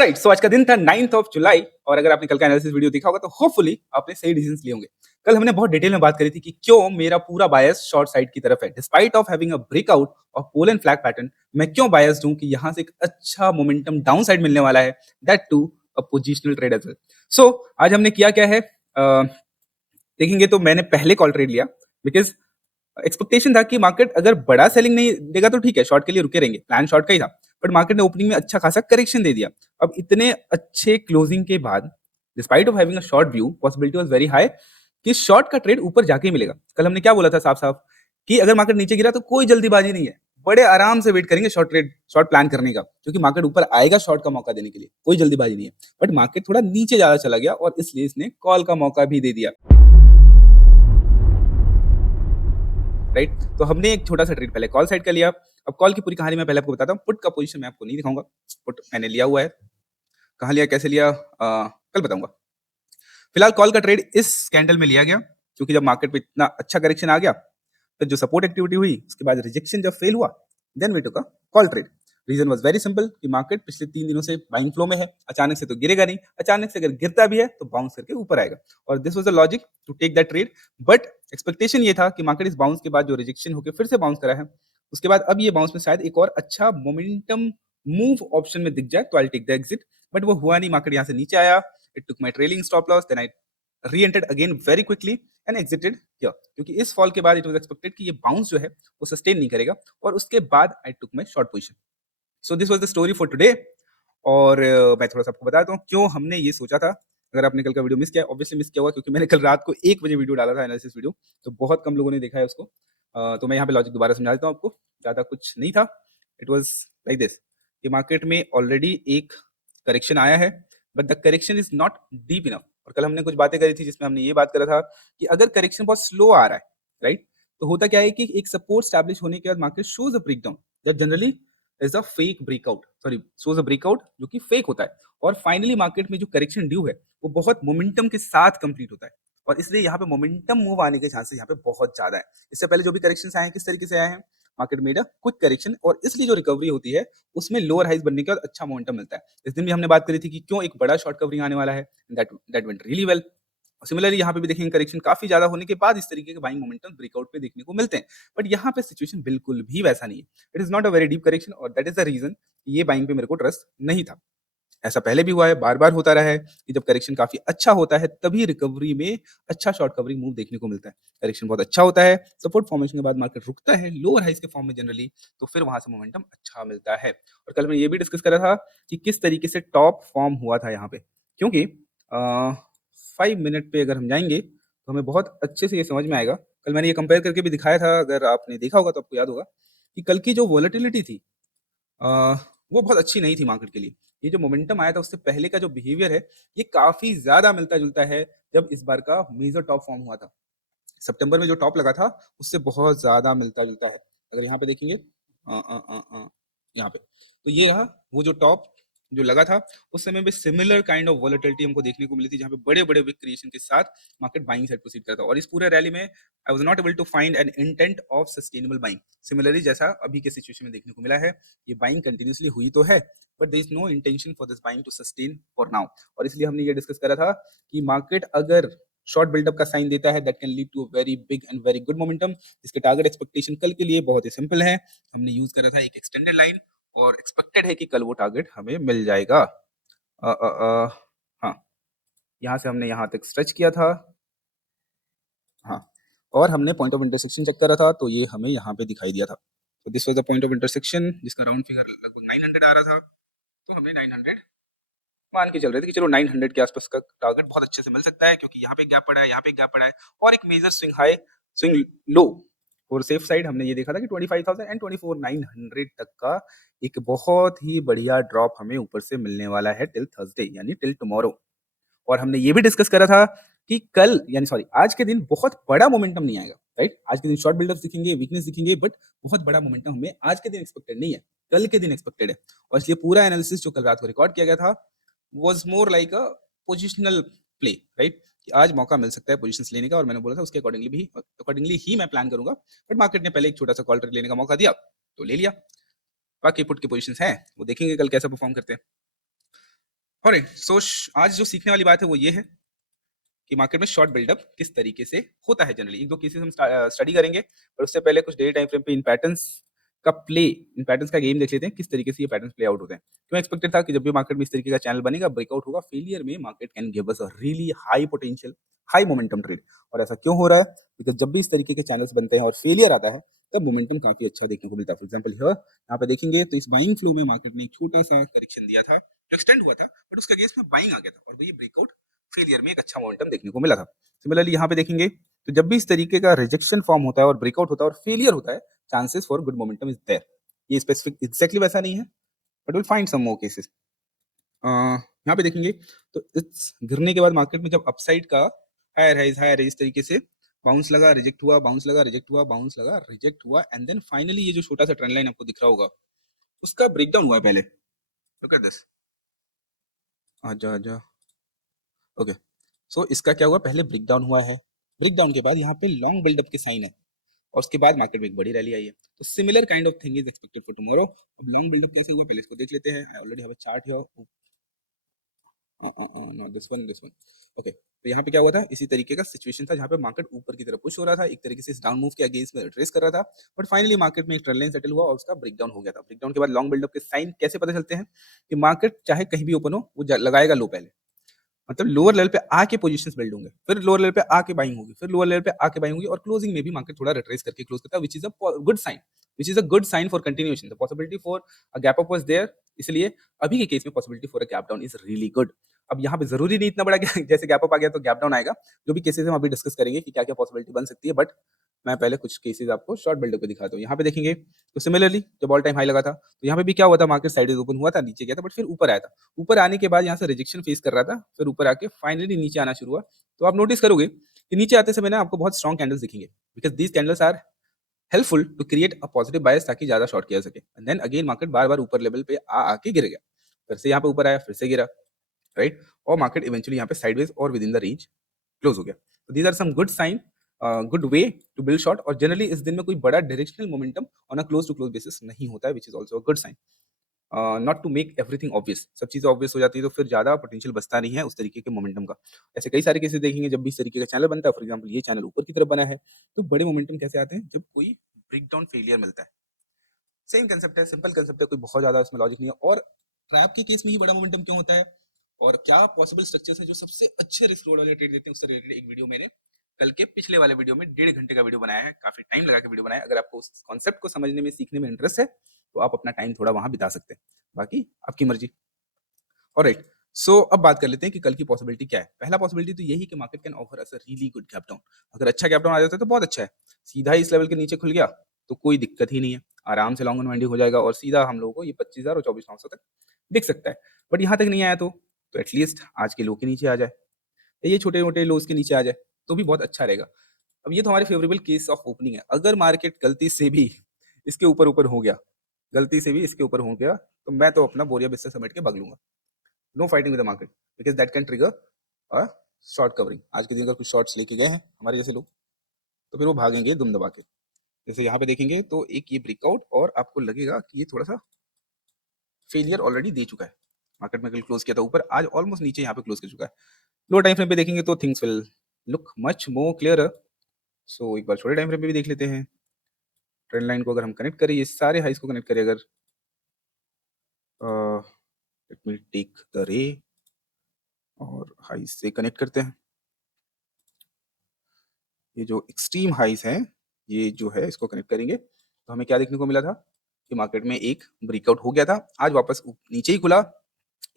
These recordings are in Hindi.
ऑलराइट, सो आज का दिन था 9th ऑफ जुलाई और अगर आपने कल का एनालिसिस वीडियो देखा होगा तो होपफुली आपने सही डिसीजंस लिए होंगे। कल हमने बहुत डिटेल में बात करी थी कि क्यों मेरा पूरा बायस शॉर्ट साइड की तरफ है। Despite of having a breakout of pole and flag pattern, मैं क्यों बायस्ड हूं कि यहां से एक अच्छा मोमेंटम डाउन साइड मिलने वाला है, that too a positional trade as well. So आज हमने किया क्या है, देखेंगे तो मैंने पहले कॉल ट्रेड लिया बिकॉज एक्सपेक्टेशन था कि मार्केट अगर बड़ा सेलिंग नहीं देगा तो ठीक है, शॉर्ट के लिए रुके रहेंगे, प्लान शॉर्ट का ही था। बट मार्केट ने ओपनिंग में अच्छा खासा करेक्शन दे दिया। अब इतने अच्छे क्लोजिंग के बाद despite of having a short view, possibility was very high कि शॉर्ट का ट्रेड ऊपर जाके ही मिलेगा। कल हमने क्या बोला था साफ साफ कि अगर मार्केट नीचे गिरा तो कोई जल्दीबाजी नहीं है, बड़े आराम से वेट करेंगे शॉर्ट ट्रेड, शॉर्ट प्लान करने का, क्योंकि मार्केट ऊपर आएगा शॉर्ट का मौका देने के लिए, कोई जल्दीबाजी नहीं है। बट मार्केट थोड़ा नीचे ज्यादा चला गया और इसलिए इसने कॉल का मौका भी दे दिया, राइट। तो हमने एक छोटा सा ट्रेड पहले कॉल साइड का लिया। अब कॉल की पूरी कहानी मैं पहले आपको बताता हूँ, पुट का पोजीशन मैं आपको नहीं दिखाऊंगा। पुट मैंने लिया हुआ है, कहाँ लिया, कैसे लिया, कल बताऊंगा। फिलहाल कॉल का ट्रेड इस कैंडल में लिया गया क्योंकि जब मार्केट पे इतना अच्छा करेक्शन आ गया तो जो सपोर्ट एक्टिविटी हुई उसके बाद रिजेक्शन जब फेल हुआ, then we took a call trade. Reason was very simple कि मार्केट पिछले 3 दिनों से बाइंग फ्लो में है, अचानक से तो गिरेगा नहीं, अचानक से अगर गिरता भी है तो बाउंस करके ऊपर आएगा, और this was the logic to take that trade. But expectation ये था कि मार्केट इस बाउंस के बाद जो रिजेक्शन होकर फिर से बाउंस करा है, उसके बाद अब ये बाउंस में शायद एक और अच्छा मोमेंटम मूव ऑप्शन में दिख जाए तो I take the exit. But वो हुआ नहीं, मार्केट यहाँ से नीचे आया, it took my trailing stop loss, then I reentered again very quickly and exited here, क्योंकि इस फॉल के बाद इट वाज एक्सपेक्टेड कि ये बाउंस जो है वो सस्टेन नहीं करेगा, और उसके बाद I took my short position. So this was the story for today. और मैं थोड़ा सा आपको बता दूं क्यों हमने ये सोचा था। अगर आपने कल का वीडियो मिस किया, ऑब्वियसली मिस किया होगा क्योंकि मैंने कल रात को 1 बजे वीडियो डाला था, एनालिसिस वीडियो, तो बहुत कम लोगों ने देखा है उसको। तो मैं यहाँ पे लॉजिक दोबारा समझा देता हूँ आपको, ज़्यादा कुछ नहीं था। इट वाज लाइक दिस कि मार्केट में ऑलरेडी एक करेक्शन आया है, but the correction is not deep enough. और कल हमने कुछ बातें करी थी जिसमें हमने ये बात करा था कि अगर करेक्शन बहुत स्लो आ रहा है, राइट, तो होता क्या है कि एक सपोर्ट स्टैब्लिश होने के बाद market shows a breakdown that generally is a fake breakout, sorry shows a breakout जो कि फेक होता है, और फाइनली मार्केट में जो करेक्शन ड्यू है वो बहुत मोमेंटम के साथ कंप्लीट होता है, और इसलिए यहाँ पे मोमेंटम मूव आने के चांसेस यहाँ पे बहुत ज्यादा है। इससे पहले जो भी करेक्शन आए हैं किस तरीके से आए हैं, मार्केट में क्विक करेक्शन, और इसलिए जो रिकवरी होती है उसमें लोअर हाइज बनने के बाद अच्छा मोमेंटम मिलता है। इस दिन भी हमने बात करी थी कि क्यों एक बड़ा शॉर्ट कवरिंग आने वाला है, that went really well. Similarly यहाँ पे भी देखेंगे करेक्शन काफी ज्यादा होने के बाद इस तरीके के बाइंग मोमेंटम ब्रेकआउट पे देखने को मिलते हैं, बट यहाँ पे सिचुएशन बिल्कुल भी वैसा नहीं है। It is not a very deep correction, और दैट इज द रीजन ये बाइंग पे मेरे को ट्रस्ट नहीं था। ऐसा पहले भी हुआ है, बार बार होता रहा है कि जब करेक्शन काफी अच्छा होता है तभी रिकवरी में अच्छा शॉर्ट कवरिंग मूव देखने को मिलता है। करेक्शन बहुत अच्छा होता है, सपोर्ट फॉर्मेशन के बाद मार्केट रुकता है लोअर हाइज के फॉर्म में जनरली, तो फिर वहां से मोमेंटम अच्छा मिलता है। और कल मैं ये भी डिस्कस कर रहा था कि किस तरीके से टॉप फॉर्म हुआ था यहाँ पे, क्योंकि 5 मिनट पे अगर हम जाएंगे तो हमें बहुत अच्छे से ये समझ में आएगा। कल मैंने ये कंपेयर करके भी दिखाया था, अगर आपने देखा होगा तो आपको याद होगा कि कल की जो वॉलेटिलिटी थी अ, वो बहुत अच्छी नहीं थी मार्केट के लिए। ये जो मोमेंटम आया था उससे पहले का जो बिहेवियर है ये काफी ज्यादा मिलता जुलता है जब इस बार का मेजर टॉप फॉर्म हुआ था। सितंबर में जो टॉप लगा था उससे बहुत ज्यादा मिलता जुलता है। अगर यहाँ पे देखेंगे यहाँ पे, तो ये रहा वो जो टॉप जो लगा था, उस समय भी सिमिलर काइंड ऑफ वॉलेटिलिटी हमको देखने को मिली थी, जहाँ पे बड़े बड़े विक क्रिएशन के साथ मार्केट बाइंग साइड प्रोसीड करता था, और इस पूरे रैली में I was not able to find an intent of sustainable buying. Similarly जैसा अभी के सिचुएशन में देखने को मिला है, ये बाइंग कंटिन्यूसली हुई तो है but there is no intention for this buying to sustain for now. और इसलिए हमने ये डिस्कस करा था कि मार्केट अगर शॉर्ट बिल्डअप का साइन देता है that can lead to a very big and very good momentum, जिसके टारगेट एक्सपेक्टेशन कल के लिए बहुत ही सिंपल है। हमने यूज करा था एक एक्सटेंडेड लाइन, और एक्सपेक्टेड है कि कल वो टारगेट हमें मिल जाएगा। हाँ, यहाँ से हमने यहाँ तक स्ट्रेच किया था, हाँ, और हमने पॉइंट ऑफ इंटरसेक्शन चेक करा था तो ये हमें यहाँ पे दिखाई दिया था। तो this was the point of intersection जिसका राउंड फिगर लगभग 900 आ रहा था, तो हमने 900 मान के चल रहे थे कि चलो 900 के आसपास का टारगेट बहुत अच्छे से मिल सकता है, क्योंकि यहाँ पे गैप पड़ा है, यहाँ पे गैप पड़ा है, और एक major swing high swing low, और सेफ साइड हमने ये देखा था कि 25,000 एंड 24,900 तक का एक बहुत ही बढ़िया ड्रॉप हमें ऊपर से मिलने वाला है टिल थर्सडे यानी टिल टुमारो। और हमने ये भी डिस्कस करा था कि कल यानी सॉरी आज के दिन बहुत बड़ा मोमेंटम नहीं आएगा, राइट। आज के दिन शॉर्ट बिल्डअप दिखेंगे, वीकनेस दिखेंगे, बट बहुत बड़ा मोमेंटम हमें आज के दिन एक्सपेक्टेड नहीं है, कल के दिन एक्सपेक्टेड है। और इसलिए पूरा एनालिसिस जो कल रात को रिकॉर्ड किया गया था was more like a positional play, right, कि आज मौका मिल सकता है पोजीशंस लेने का, और मैंने बोला था उसके अकॉर्डिंगली ही मैं प्लान करूंगा। बट मार्केट ने पहले एक छोटा सा कॉल ट्रेड लेने का मौका दिया तो ले लिया। बाकी पुट के पोजीशंस हैं वो देखेंगे कल कैसा परफॉर्म करते हैं। ऑलराइट, सो आज जो सीखने वाली बात है वो ये है कि मार्केट में शॉर्ट बिल्डअप किस तरीके से होता है जनरली। एक दो केसेस हम स्टडी करेंगे, पर उससे पहले कुछ डेली टाइम फ्रेम पे इन पैटर्न्स का गेम देख लेते हैं, किस तरीके से ये पैटर्न्स प्ले आउट होते हैं। क्यों एक्सपेक्टेड था कि जब भी मार्केट में इस तरीके का चैनल बनेगा, ब्रेकआउट होगा, फेलियर में market can give us a really high potential, high momentum trade. और ऐसा क्यों हो रहा है? बिकॉज जब भी इस तरीके के चैनल्स बनते हैं और फेलियर आता है, तब मोमेंटम काफी अच्छा देखने को मिलता है। फॉर एग्जाम्पल हियर यहाँ पे देखेंगे तो इस बाइंग फ्लो में मार्केट ने एक छोटा सा करेक्शन दिया था जो एक्सटेंड हुआ था, बट उसका अगेंस्ट में बाइंग आ गया था और ये ब्रेकआउट फेलियर में एक अच्छा मोमेंटम देखने को मिला था। सिमिलरली यहाँ पे देखेंगे तो जब भी इस तरीके का रिजेक्शन फॉर्म होता है और ब्रेकआउट होता है और फेलियर होता है, chances for good momentum is there. ये स्पेसिफिक एग्जैक्टली वैसा नहीं है, but will find some more cases. यहाँ पे देखेंगे तो इस गिरने के बाद मार्केट में जब अपसाइड का हायर है इस तरीके से बाउंस लगा, रिजेक्ट हुआ, बाउंस लगा, रिजेक्ट हुआ, बाउंस लगा, रिजेक्ट हुआ, एंड देन फाइनली ये जो छोटा सा ट्रेंड लाइन आपको दिख रहा होगा उसका ब्रेकडाउन हुआ है पहले। Look at this. आजा आजा। ओके, सो इसका क्या हुआ, पहले ब्रेकडाउन हुआ है, ब्रेकडाउन के बाद यहाँ पे लॉन्ग बिल्डअप के साइन है और उसके बाद मार्केट में एक बड़ी रैली आई है। तो similar kind of thing is expected for tomorrow. अब लॉन्ग बिल्डअप कैसे हुआ पहले इसको देख लेते हैं। I already have a chart here. Not this one. Okay, तो यहाँ पे क्या हुआ था, इसी तरीके का सिचुएशन था जहाँ पे मार्केट ऊपर की तरफ पुश हो रहा था, एक तरीके से इस डाउन मूव के अगेंस्ट में रिट्रेस कर रहा था, बट फाइनली मार्केट में एक ट्रेंड लाइन सेटल हुआ और उसका ब्रेकडाउन हो गया था। ब्रेकडाउन के बाद लॉन्ग बिल्डअप के साइन कैसे पता चलते हैं कि मार्केट चाहे कहीं भी ओपन हो वो लगाएगा लो पहले, मतलब लोअर लेवल पे आके पोजीशंस बिल्ड होंगे, फिर लोअर लेवल पे आके बाइंग होगी, फिर लोअर लेवल पे आके बाइंग होगी और क्लोजिंग में भी मार्केट थोड़ा रिट्रेस करके क्लोज करता है, which is a good sign, which is a good sign for continuation. The possibility for a gap up was there, इसलिए अभी के केस में possibility for a gap down is really good. अब यहाँ पे जरूरी नहीं इतना बड़ा जैसे गैप अप आ गया तो गैप डाउन आएगा। जो भी केसेस हम अभी डिस्कस करेंगे कि क्या क्या पॉसिबिलिटी बन सकती है, बट मैं पहले कुछ केसेस आपको शॉर्ट बिल्डअप पे दिखाता हूँ। यहाँ पे देखेंगे तो सिमिलरली जब ऑल टाइम हाई लगा था तो यहाँ पे भी क्या हुआ था, मार्केट साइड ओपन हुआ था, नीचे गया था, बट फिर ऊपर आया था। ऊपर आने के बाद यहाँ से रिजेक्शन फेस कर रहा था, फिर ऊपर आके फाइनली नीचे आना शुरू हुआ। तो आप नोटिस करोगे कि नीचे आते समय ना आपको बहुत स्ट्रॉन्ग कैंडल्स दिखेंगे, because these candles are helpful to create a positive bias ताकि ज्यादा शॉर्ट किया जा सके। एंड देन अगेन मार्केट बार बार ऊपर लेवल पे आके गिर गया, फिर से यहाँ पे ऊपर आया, फिर से गिरा, राइट, और मार्केट इवेंचुअली यहाँ पे साइडवेज और within the range close हो गया। तो these are some good sign, good way to build short. और जनरली इस दिन में कोई बड़ा directional momentum on a close to close basis नहीं होता है, which is also a good sign. Not to make everything obvious, सब चीजें ऑब्वियस हो जाती है तो फिर ज्यादा पोटेंशियल बचता नहीं है उस तरीके के मोमेंटम का। ऐसे कई सारे केसेस देखेंगे जब भी इस तरीके का चैनल बनता है, फॉर एग्जाम्पल ये चैनल ऊपर की तरफ बना है, तो बड़े मोमेंटम कैसे आते हैं, जब कोई ब्रेकडाउन फेलियर मिलता है। सेम कंसेप्ट है, सिंपल कंसेप्ट है, कोई बहुत ज्यादा उसमें लॉजिक नहीं है। और ट्रैप के केस में ही बड़ा मोमेंटम क्यों होता है और क्या पॉसिबल स्ट्रक्चर्स हैं जो सबसे अच्छे रिस्क रोड वाले ट्रेड देते हैं, उससे रिलेटेड एक वीडियो मैंने कल के पिछले वाले वीडियो में 1.5 घंटे का वीडियो बनाया है, काफी टाइम लगा के वीडियो बनाया है। अगर आपको उस कॉन्सेप्ट को समझने में, सीखने में इंटरेस्ट है तो आप अपना टाइम थोड़ा वहां बिता सकते हैं, बाकी आपकी मर्जी। ऑलराइट, सो अब बात कर लेते हैं कि कल की पॉसिबिलिटी क्या है। पहला पॉसिबिलिटी तो यही कि market can offer us a really good gap down. अगर अच्छा गैप डाउन आ जाता है तो बहुत अच्छा है, सीधा ही इस लेवल के नीचे खुल गया तो कोई दिक्कत ही नहीं है, आराम से लॉन्ग अनवाइंडिंग हो जाएगा और सीधा हम लोगों को ये 25,000 और 24,900 तक दिख सकता है। बट यहाँ तक नहीं आया तो एटलीस्ट आज के लो के नीचे आ जाए, या ये छोटे मोटे लोज के नीचे आ जाए तो भी बहुत अच्छा रहेगा। अब ये तो हमारे फेवरेबल केस ऑफ ओपनिंग है। अगर मार्केट गलती से भी इसके ऊपर ऊपर हो गया, गलती से भी इसके ऊपर हो गया, तो मैं तो अपना बोरिया बिस्तर समेट के भाग लूंगा। No fighting with the market, because that can trigger a short covering. आज के दिन अगर कुछ शॉर्ट्स लेके गए हैं हमारे जैसे लोग, तो फिर वो भागेंगे दुम दबा के। जैसे यहाँ पे देखेंगे तो एक ये ब्रेकआउट और आपको लगेगा कि ये थोड़ा सा फेलियर ऑलरेडी दे चुका है। मार्केट में कल क्लोज किया था ऊपर, आज ऑलमोस्ट नीचे यहाँ पे क्लोज कर चुका है। लो टाइम फ्रेम पे देखेंगे तो things will look much more clear. So एक बार छोटे टाइम फ्रेम पे भी देख लेते हैं। ट्रेंड लाइन को अगर हम कनेक्ट करें, ये सारे हाइस को कनेक्ट करें अगर, लेट मी टेक द रे और हाइस से कनेक्ट करते हैं। ये जो एक्सट्रीम हाइस हैं, ये जो है इसको कनेक्ट करेंगे तो हमें क्या देखने को मिला था कि मार्केट में एक ब्रेकआउट हो गया था, आज वापस नीचे ही खुला,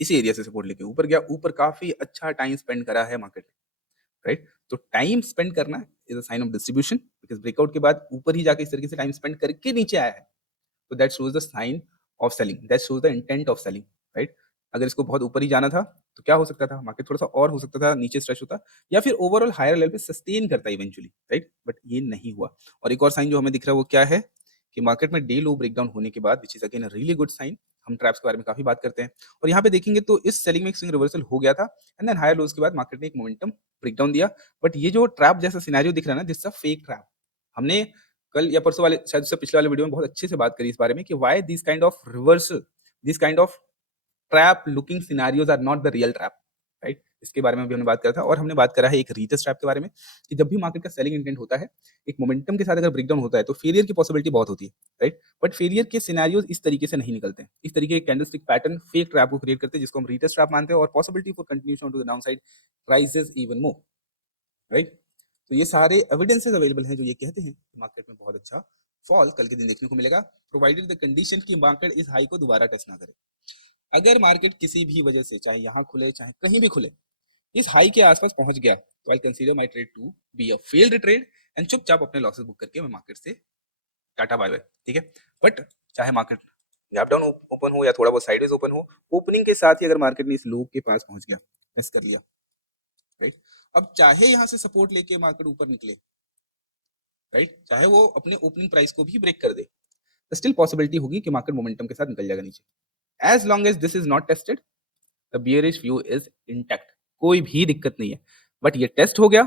इसी एरिया से सपोर्ट लेके ऊपर गया, ऊपर काफी अच्छा टाइम स्पेंड करा है मार्केट, राइट। तो टाइम स्पेंड करना is a sign of distribution, because breakout के बाद ऊपर ही जाके इस तरीके से टाइम स्पेंड करके नीचे आया है, तो that shows the sign of selling, that shows the intent of selling, right. अगर इसको बहुत ऊपर ही जाना था तो क्या हो सकता था, मार्केट थोड़ा सा और हो सकता था नीचे स्ट्रेच होता, या फिर ओवरऑल हायर लेवल पे सस्टेन करता इवेंचुअली, राइट, बट ये नहीं हुआ। और एक और साइन जो हमें दिख रहा है वो क्या है कि मार्केट में डे लो ब्रेकडाउन होने के बाद, which is again a really good sign. हम ट्रैप्स के बारे में काफी बात करते हैं और यहाँ पे देखेंगे तो इस सेलिंग में एक स्विंग रिवर्सल हो गया था, एंड देन हायर लोज के बाद मार्केट ने एक मोमेंटम ब्रेकडाउन दिया। बट ये जो ट्रैप जैसा सिनेरियो दिख रहा है ना, दिस अ फेक ट्रैप। हमने कल या परसों वाले, शायद उससे पिछले वाले वीडियो में बहुत अच्छे से बात करी इस बारे में कि why this kind of reversal, this kind of trap looking scenarios are not the real trap, right. इसके बारे में भी हमने बात करा था, और हमने बात करा है एक रीटेस्ट ट्रैप के बारे में कि जब भी मार्केट का सेलिंग इंटेंट होता है, एक मोमेंटम के साथ अगर ब्रेकडाउन होता है तो फेलियर की पॉसिबिलिटी बहुत होती है, राइट। बट फेलियर के सिनेरियोज इस तरीके से नहीं निकलते हैं। इस तरीके के कैंडलस्टिक पैटर्न फेक ट्रैप को क्रिएट करते हैं, जिसको हम रीटेस्ट ट्रैप मानते हैं, और possibility for continuation to the downside rises even more, right. तो ये सारे एविडेंसेस अवेलेबल हैं जो ये कहते हैं मार्केट में बहुत अच्छा फॉल कल के दिन देखने को मिलेगा, प्रोवाइडेड द कंडीशन कि मार्केट इस हाई को दोबारा टच ना करे। अगर मार्केट किसी भी वजह से, चाहे यहाँ खुले चाहे कहीं भी खुले, इस हाई के आसपास पहुंच गया, तो I consider my trade to be a failed trade, and चुपचाप अपने लॉसेस बुक करके मैं मार्केट से टाटा बाय बाय, ठीक है। बट चाहे मार्केट गैप डाउन ओपन हो या थोड़ा बहुत साइडवेज ओपन हो, ओपनिंग के साथ ही अगर मार्केट ने इस लो के पास पहुंच गया, टेस्ट कर लिया, राइट, अब चाहे यहां से सपोर्ट लेके मार्केट ऊपर निकले, राइट, चाहे वो अपने ओपनिंग प्राइस को भी ब्रेक कर दे, तो स्टिल पॉसिबिलिटी होगी कि मार्केट मोमेंटम के साथ निकल जाएगा नीचे। As long as this is not tested, the bearish view is intact, कोई भी दिक्कत नहीं है। बट ये टेस्ट हो गया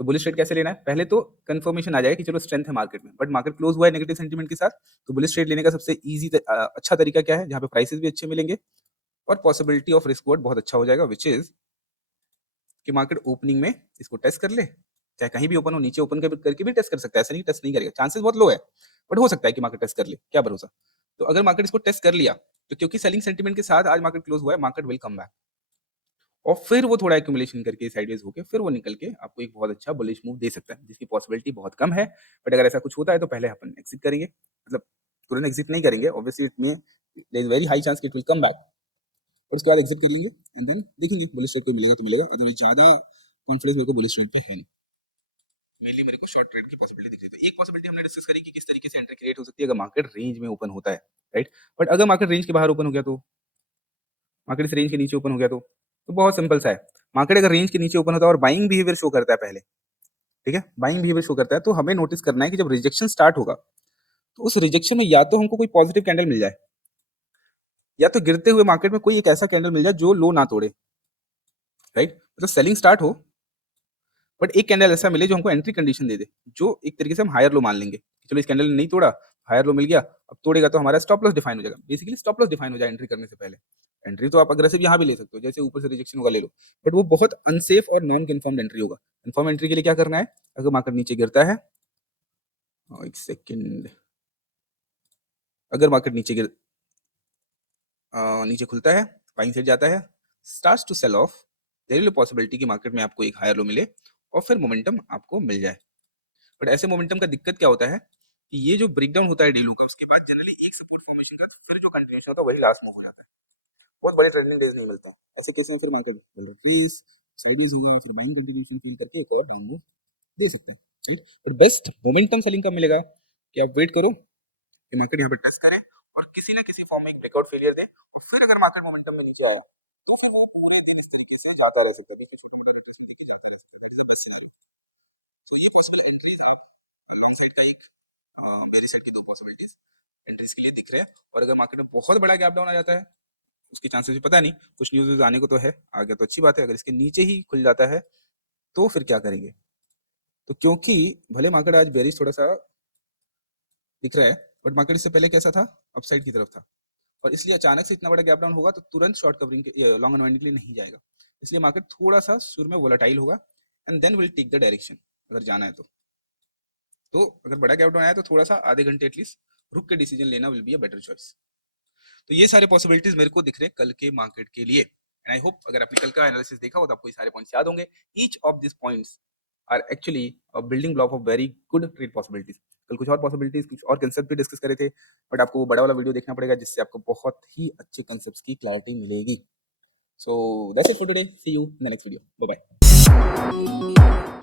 तो बुलिश ट्रेड कैसे लेना है, पहले तो कंफर्मेशन आ जाए कि चलो स्ट्रेंथ है मार्केट में, बट मार्केट क्लोज हुआ है नेगेटिव सेंटीमेंट के साथ, तो बुलिश ट्रेड लेने का सबसे इजी अच्छा तरीका क्या है, जहां पे प्राइसेस भी अच्छे मिलेंगे और पॉसिबिलिटी ऑफ रिस्क बहुत अच्छा हो जाएगा, विच इज कि मार्केट ओपनिंग में इसको टेस्ट कर ले, चाहे कहीं भी ओपन हो, नीचे ओपन करके भी टेस्ट कर सकता है, ऐसा नहीं टेस्ट नहीं करेगा, चांसेस बहुत लो है, बट हो सकता है कि मार्केट टेस्ट कर ले, क्या भरोसा। तो अगर मार्केट इसको टेस्ट कर लिया, तो क्योंकि सेलिंग सेंटीमेंट के साथ आज मार्केट क्लोज हुआ है, मार्केट विल कम बैक, और फिर वो थोड़ा एक्यूमुलेशन करके साइडवेज होके फिर वो निकल के आपको एक बहुत अच्छा बुलिश मूव दे सकता है, जिसकी पॉसिबिलिटी बहुत कम है। बट अगर ऐसा कुछ होता है तो पहले अपन एग्जिट करेंगे, मतलब तुरंत एग्जिट नहीं करेंगे, ऑब्वियसली इट में there is very high chance कि इट विल कम बैक, और उसके बाद एग्जिट कर लेंगे एंड देन देखेंगे बुलिश ट्रेड को मिलेगा तो मिलेगा, अदरवाइज ज्यादा कॉन्फिडेंस मेरे को बुलिश ट्रेड पे है नहीं। मेनली मेरे को शॉर्ट ट्रेड की पॉसिबिलिटी दिख रही है। तो एक पॉसिबिलिटी हमने डिस्कस करी कि किस तरीके से एंट्री क्रिएट हो सकती है अगर मार्केट रेंज में ओपन होता है, राइट। बट अगर मार्केट रेंज के बाहर ओपन हो गया, तो मार्केट इस रेंज के नीचे ओपन हो गया, तो बहुत सिंपल सा है, मार्केट अगर रेंज के नीचे ओपन होता है और बाइंग बिहेवियर शो करता है पहले, ठीक है, बाइंग बिहेवियर शो करता है, तो हमें नोटिस करना है कि जब रिजेक्शन स्टार्ट होगा, तो उस रिजेक्शन में या तो हमको कोई पॉजिटिव कैंडल मिल जाए, या तो गिरते हुए मार्केट में कोई एक ऐसा कैंडल मिल जाए जो लो ना तोड़े, राइट। मतलब सेलिंग स्टार्ट हो, बट एक कैंडल ऐसा मिले जो हमको एंट्री कंडीशन दे दे, जो एक तरीके से हम हायर लो मान लेंगे, चलो इस कैंडल ने नहीं तोड़ा, हायर लो मिल गया, अब तोड़ेगा तो हमारा स्टॉप लॉस डिफाइन हो जाएगा, बेसिकली स्टॉप लॉस डिफाइन हो जाए एंट्री करने से पहले। एंट्री तो आप अग्रेसिव यहाँ भी ले सकते हो, जैसे ऊपर से रिजेक्शन होगा ले लो, बट वो बहुत अनसेफ और नॉन कन्फर्म्ड एंट्री होगा। कन्फर्म एंट्री के लिए क्या करना है, अगर मार्केट नीचे गिरता है, एक सेकेंड, अगर मार्केट नीचे खुलता है, बाइंग साइड जाता है, starts to sell off, there is a possibility कि मार्केट में आपको एक हायर लो मिले और फिर मोमेंटम आपको मिल जाए। बट ऐसे मोमेंटम का दिक्कत क्या होता है कि ये जो ब्रेकडाउन होता है डीलो का, उसके बाद जनरली एक सपोर्ट फॉर्मेशन का फिर जो कंटिन्यूएशन होता है वही लास्ट मूव हो जाता है, बहुत बड़े ट्रेडिंग डेज नहीं मिलता। ऐसे केस में फिर मार्केट प्लीज साइडवेज होगा, फिर बाइंग कंटिन्यूएशन फील करके एक और डाउन दे सकते हैं, ठीक। बट बेस्ट मोमेंटम सेलिंग कब मिलेगा कि आप वेट करो कि मार्केट यहाँ पे टेस्ट करे और किसी ना किसी फॉर्म में एक ब्रेकआउट फेलियर दे, और फिर अगर मार्केट मोमेंटम में नीचे आया, तो फिर वो पूरे दिन इस तरीके से जाता रह सकता है, बीच में छोटे मोटे इंटरेस्ट में देखिए जाता रह सकता है, that is the best scenario. तो ये पॉसिबल एंट्रीज आप लॉन्ग साइड का एक मेरी साइड की दो पॉसिबिलिटीज एंट्रीज के लिए दिख रहे हैं। और अगर मार्केट में बहुत बड़ा गैप डाउन आ जाता है, उसकी चांसेस भी पता नहीं, कुछ न्यूज़ आने को तो है, आ गया तो अच्छी बात है, अगर इसके नीचे ही खुल जाता है तो फिर क्या करेंगे। तो क्योंकि भले मार्केट आज बेरिश थोड़ा सा दिख रहा है, बट मार्केट इससे पहले कैसा था, अपसाइड की तरफ था, और इसलिए अचानक से इतना बड़ा गैप डाउन होगा तो तुरंत शॉर्ट कवरिंग के लॉन्ग अनवाइंडिंग के लिए नहीं जाएगा, इसलिए मार्केट थोड़ा सा शुरू में वोलेटाइल होगा and then will take the direction अगर जाना है तो अगर बड़ा गैप डाउन आया तो थोड़ा सा आधे घंटे एटलीस्ट रुक के डिसीजन लेना will be a better choice. तो ये सारे पॉसिबिलिटीज मेरे को दिख रहे हैं कल के मार्केट के लिए, एंड आई होप अगर आपने कल का एनालिसिस देखा हो तो आपको ये सारे पॉइंट्स याद होंगे। Each of this points are actually a building block of very good trade possibilities. कल कुछ और पॉसिबिलिटीज, कुछ और कंसेप्ट भी डिस्कस करे थे, बट आपको वो बड़ा वाला वीडियो देखना पड़ेगा जिससे आपको बहुत ही अच्छे कंसेप्ट्स की क्लैरिटी मिलेगी। So that's it for today, see you in the next video, bye bye.